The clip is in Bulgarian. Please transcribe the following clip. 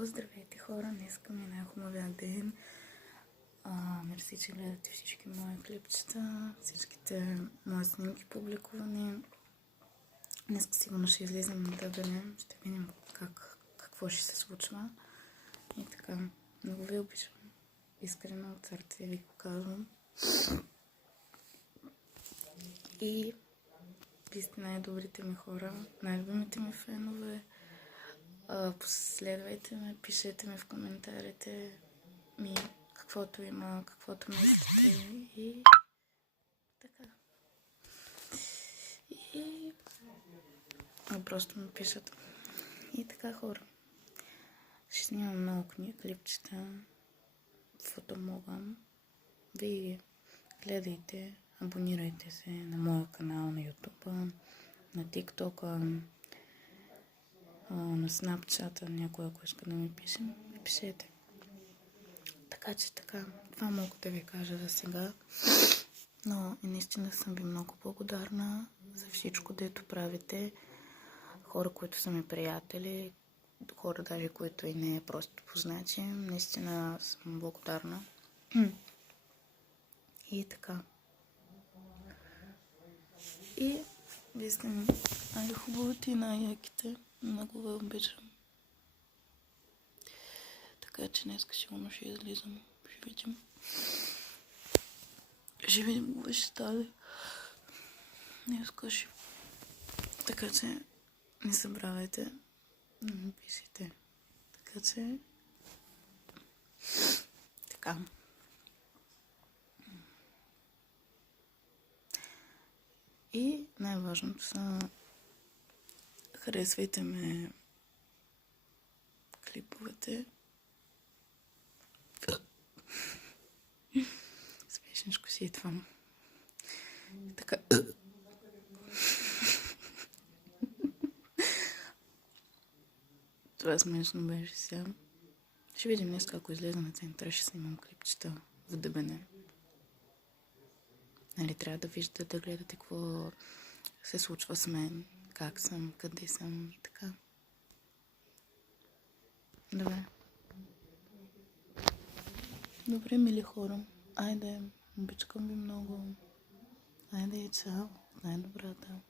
Здравейте хора, днеска ми е най-хубавия ден. Мерси, че гледате всички мои клипчета, всичките мои снимки публикувани. Днеска сигурно ще излезем на Дъбене, ще видим какво ще се случва. И така, много ви обичам. Искрено от сърце ви го казвам. И вие сте най-добрите ми хора, най-любимите ми фенове. Последвайте ме, пишете ми в коментарите ми каквото има, каквото мислите и така. И просто ми пишат. И така, хора. Ще снимам много клипчета, каквото мога. Вие гледайте, абонирайте се на моя канал на YouTube, на TikTok, на Snapchat, някой ако иска да ми пише, пишете. Така че така, това мога да ви кажа за сега. Но и наистина съм ви много благодарна за всичко, дето правите. Хора, които са ми приятели, хора даже, които и не е просто познати. Наистина съм благодарна. И така. И вие сте най-хубавите и най-яките. Много ви обичам. Така че днеска сигурно ще излизам. Ще видим. Ще видим какво ще стане. Днеска ще. Така че не забравяйте да ми пишете. Така че така. И най-важното са харесвайте ме клиповете. Смешничко си идвам. Така. Това смешно беше сега. Ще видим днес, ако излезе на центъра, ще снимам клипчета в Дъбене. Нали, трябва да виждате, да гледате какво се случва с мен, как съм, къде съм и така. Добре. Добре, мили хора. Айде, обичкам ви много. Айде, чао. Най-добрата.